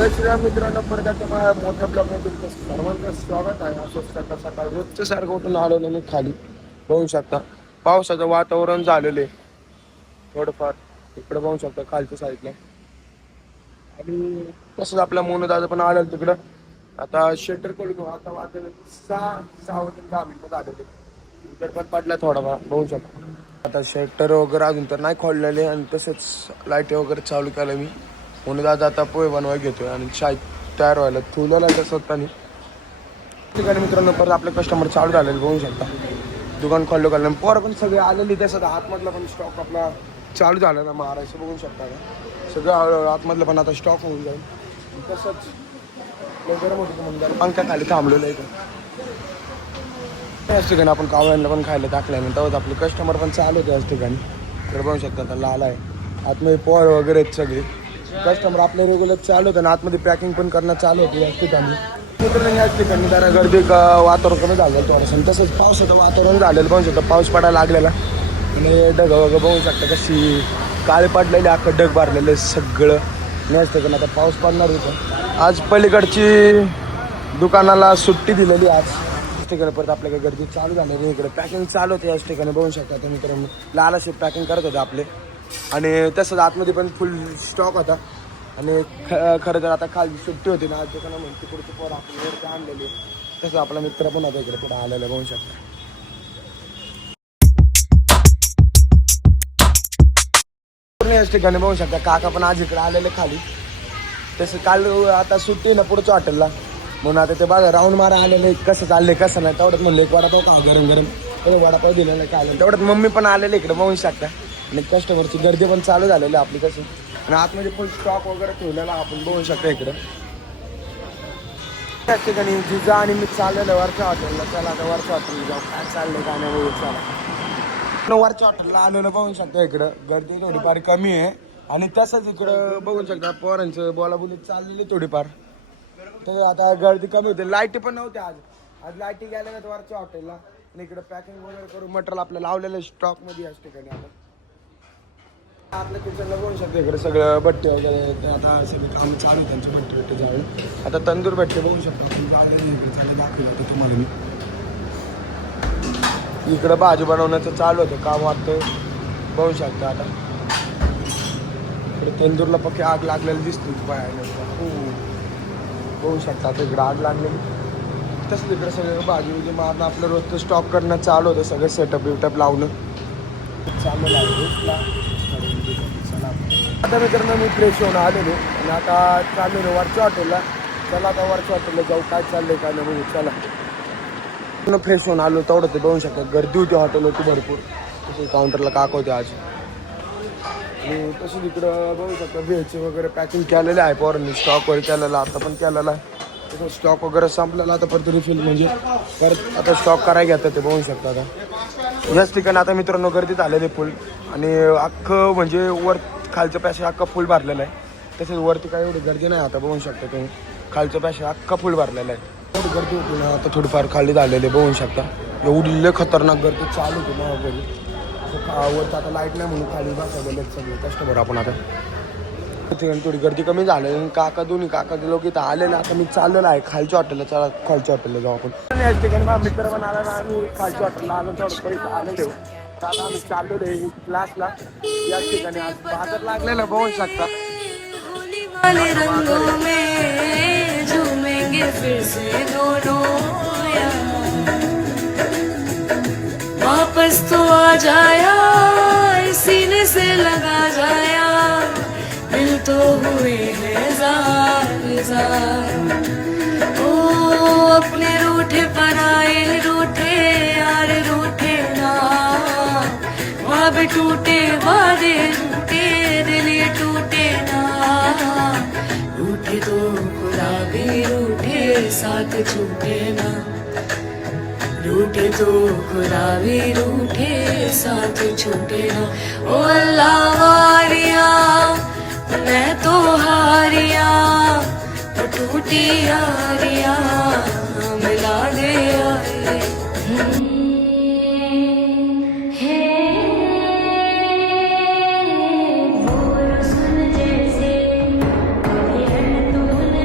जय श्रीराम मित्रांनो, परत आता मोठ्या ब्लॉगमध्ये तुमचं सर्वांचं स्वागत आहे. असं सकाळ सकाळ रोजचं सारखं उठून आलेलो मी खाली. बघू शकता पावसाचं वातावरण झालेलं आहे थोडंफार. इकडे बघू शकता खालच्या साईडला. आणि तसंच आपला मोनू दादा पण आलेला तिकडं. आता शेटर करून आता वाजले 6:10 झालेले. इकडे पण पडला थोडाफार बघू शकता. आता शेटर वगैरे अजून तर नाही खोललेले आणि तसंच लाईट वगैरे चालू केलं मी. म्हणून दादा आता पोहे बनवायला घेतोय आणि शाळेत तयार व्हायला ठेवलेला आहे स्वतःनी. ठिकाणी मित्रांनो परत आपले कस्टमर चालू झालेले बघू शकता. दुकान खोललं काढलं पोरं पण सगळे आलेली. तसं आतमधला पण स्टॉक आपला चालू झाला ना महाराष्ट्र बघू शकता का. सगळं आतमधलं पण आता स्टॉक होऊन जाईल. तसंच गरम होतं म्हणून पंखा खाली थांबलेलं आहे. त्याच ठिकाणी आपण कावळ्यांना पण खायला टाकल्यानंतर तेव्हाच आपले कस्टमर पण चालू होते याच ठिकाणी. तर बघू शकता आता लाल आहे आतमध्ये पोर वगैरे आहेत सगळे कस्टमर आपले रेग्युलर चालू होतं आणि आतमध्ये पॅकिंग पण करणं चालू होतं याच ठिकाणी. मित्रांनो याच ठिकाणी जरा गर्दी वातावरण कमी झालं थोडंसं. तसंच पावसाचं वातावरण झालेलं बघू शकता. पाऊस पडायला लागलेला आणि ढग वगैरे बघू शकता कशी काळे पडलेले अख्खं ढग भरलेलं सगळं. याच ठिकाणी आता पाऊस पडणार होतं. आज पलीकडची दुकानाला सुट्टी दिलेली आज. ठिकाणी परत आपल्याकडे गर्दी चालू झालेली. इकडे पॅकिंग चालू होते याच ठिकाणी बघू शकता आता मित्रांनो. लाल असे पॅकिंग करत होते आपले आणि तसंच आतमध्ये पण फुल स्टॉक होता. आणि खरं तर आता खाली सुट्टी होती ना आज दुकाना म्हणते पुढचे पोरं आपल्यावरती आणलेली. तसं आपला मित्र पण होता इकडे पुढे आलेला बघू शकता. याच ठिकाणी बघू शकता काका पण आज इकडे आलेले खाली. तसं काल आता सुट्टी ना पुढच्या हॉटेलला म्हणून आता ते बघा राऊंड मारा आलेले कसं चाललंय कसं नाही. तेवढ्यात म्हणलं एक वडापाव का गरम गरम वडापाव दिलेला काय आलं. तेवढ्यात मम्मी पण आलेले इकडे बघू शकता. आणि कस्टमरची गर्दी पण चालू झालेली आपली कशी. आणि आतमध्ये फुल स्टॉक वगैरे ठेवलेला आपण बघू शकता इकडं. त्याच ठिकाणी जिजा आणि मी चाललेलं वरच्या हॉटेलला. चला आता वरच्या हॉटेलला जाऊ काय चाललंय काय नाही बघू. चला वरच्या हॉटेलला आलेलं बघू शकता. इकडं गर्दी थोडीफार कमी आहे आणि तसंच इकडं बघू शकता पोरांचं बोलाबोली चाललेली थोडीफार. तर आता गर्दी कमी होते. लाईटी पण नव्हते आज लाईटी गेल्या ना वरच्या हॉटेलला. आणि इकडे पॅकिंग वगैरे करून मटेरियल आपलं लावलेलं स्टॉकमध्ये याच ठिकाणी. आता आपल्या किचनला बघू शकतो इकडे सगळं भट्टे वगैरे आता सगळे काम चालू त्यांचे भट्टे जाळून. आता तंदूर भट्टे बघू शकतो इकडे चालू दाखवलं होतं तुम्हाला मी. इकडं भाजी बनवण्याचं चालू होतं काम वाटतं बघू शकता. आता इकडे तंदूरला पक्की आग लागलेली दिसते बाहेर बघू शकता. आता इकडे आग लागलेली. तसंच इकडे सगळं भाजी वगैरे मारणं आपलं रोजचं स्टॉक करणं चालू होतं. सगळं सेटअप बिटअप लावणं चाललेलं आहे. आता मित्रांनो मी फ्रेश होऊन आलेलो आणि आता चाललेलो वरच्या हॉटेलला. चला आता वरच्या हॉटेलला जाऊ काय चाललंय काय नाही बघू. चला फ्रेश होऊन आलो तेवढं ते बघू शकता. गर्दी होती हॉटेल होती भरपूर. तसंच काउंटरला काक होते आज. आणि तसंच इकडं बघू शकता व्हेजचे वगैरे पॅकिंग केलेलं आहे पोरांनी. स्टॉक वगैरे केलेला आता पण केलेला आहे. तसं स्टॉक वगैरे संपलेला आता परत रिफिल म्हणजे परत आता स्टॉक करायला घेतात ते बघू शकता. आता याच ठिकाणी आता मित्रांनो गर्दी झालेली फुल आणि अख्खं म्हणजे वर खालचं पॅसेज अख्खा फुल भरलेला आहे. तसेच वरती काय एवढी गर्दी नाही आता बघू शकता तुम्ही. खालचं पॅसेज अख्खा फुल भरलेला आहे. एवढी गर्दी होती ना आता थोडीफार खाली झालेली बघू शकता. एवढी लय खतरनाक गर्दी चालू होती ना वगैरे. वरती आता लाईट नाही म्हणून खाली बसवलेले सगळे कस्टमर आपण. आता थोडी गर्दी कमी झाली. काका दोन्ही काका लोक इथं आले ना. आता मी चाललेलं आहे खालच्या हॉटेलला. चला खालच्या हॉटेलला जाऊ आपण. याच ठिकाणी माझा मित्र पण आला ना आम्ही खालच्या हॉटेलला आलो थोडं पैसे आलेले. आता आम्ही चाललेलो आहे क्लासला याच ठिकाणी. आज बाजार लागलेला बघू शकता. वापस तो आ जाया सीने से लगा जाया दिल तो हुए हैं ज़ार ओ अपने रूठे पराए रूठे यार रूठे ना वहाँ भी टूटे वादे टूटे दिल ये टूटे ना रूठे तो खुदा भी रूठे साथ छूटे ना रूठे तो खुदा भी रूठे साथ छूटे ना ओ अल्लाह वारिया मैं तो हारिया तो टूटी यारिया मिला दे यारे वो रस्म जैसे कभी है तूने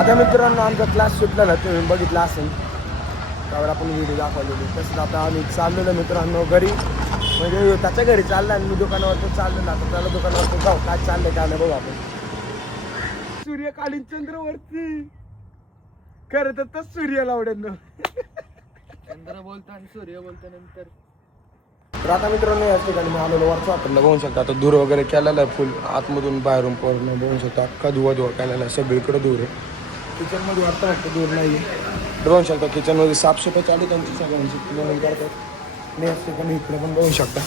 आता मित्रांनो आमचा क्लास सुटला ना तुम्ही बघितला असेल त्यावर आपण व्हिडिओ दाखवलेली. तसंच आता आम्ही चाललेलो मित्रांनो घरी, म्हणजे त्याच्या घरी चालला आणि मी दुकानावरती चाललेलो. आता त्याला दुकानावरती जाऊ काय चाललंय काय नाही बघू आपण. सूर्यकालीन चंद्रवरती खरं तर तच सूर्य लावड्यांना चंद्र बोलतो आणि सूर्य बोलतो नंतर. तर आता मित्रांनो याच ठिकाणी मी आलेलो वरचा हॉटेलला बघू शकता. आता धूर वगैरे केलेला आहे फुल आतमधून बाहेरून पूर्ण बघू शकता. अख्खा धुवा केलेला आहे, सगळीकडे धूर आहे. किचनमध्ये वाटतं वाटतं धूर नाही आहे. बघू शकता किचनमध्ये साफसफाई चालू त्यांची सगळ्यांची क्लिनिंग करतात. मी याच ठिकाणी इकडे पण बघू शकता.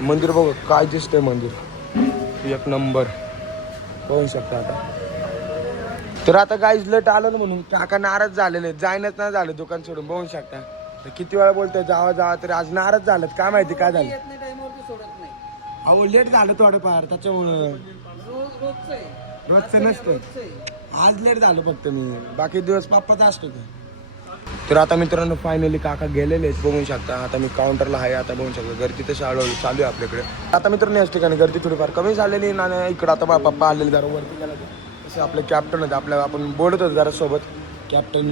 मंदिर बघू काय दिसतंय मंदिर एक नंबर बघू शकता. आता तर आता गाईज लेट आलं ना म्हणून काका नाराज झालेले, जायनच नाही झालं दुकान सोडून बघू शकता. तर किती वेळा बोलतोय जावा तरी आज नाराज झालं. काय माहिती काय झालं. अहो लेट झालं थोडंफार त्याच्यामुळं. रोजचं नसतं, आज लेट झालं फक्त मी, बाकी दिवस पप्पाच असतो. तर आता मित्रांनो फायनली काका गेलेले बघू शकता. आता मी काउंटरला आहे. आता बघू शकता गर्दी तशी हळूहळू चालू आहे आपल्याकडे. आता मित्रांनो याच ठिकाणी गर्दी थोडीफार कमी झालेली ना. इकडं आता पप्पा आलेले जरा वरती गेला तसं आपले कॅप्टन होते आपल्या, आपण बोलत होतो जरा सोबत कॅप्टन.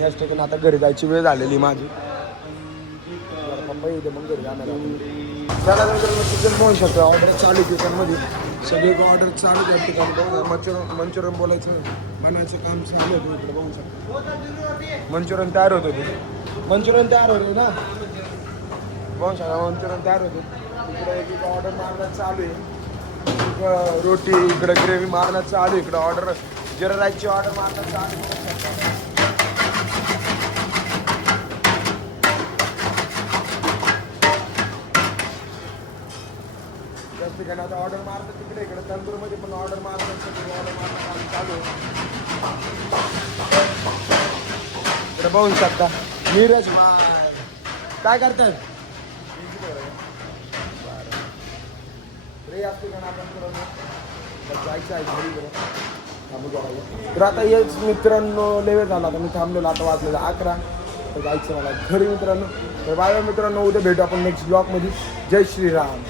याच ठिकाणी आता घरी जायची वेळ झालेली माझी. पप्पा येते मग घरी जाणार. त्याला मित्रांनो चिकन बघू शकतो ऑर्डर चालू आहे चिकनमध्ये. सगळे ऑर्डर चालू आहे ठिकाणी बघू. मंचुरियन बोलायचं बनायचं काम चालू होतं इकडे बघू शकतो. मंचुरियन तयार होत होते ना बघू शकता. मंचुरियन तयार होते इकडे. एक ऑर्डर मारण्यात चालू आहे. रोटी इकडे ग्रेव्ही मारण्यात चालू आहे. इकडे ऑर्डर जिरा राईसची ऑर्डर मारण्यात चालू आहे. त्याच ठिकाणी आता ऑर्डर मारतात तिकडे. इकडे तंदूरमध्ये पण ऑर्डर मारतात. सगळे ऑर्डर मारण्यात चालू आहे. इकडे बघू शकता नीरज काय करतात. जायचं आहे घरी तर आता हेच मित्रांनो लेवे झाला. आता मी थांबलेलो. आता वाजलेलं 11 तर जायचं मला घरी मित्रांनो. तर बाय मित्रांनो, उद्या भेटू आपण नेक्स्ट ब्लॉगमध्ये. जय श्रीराम.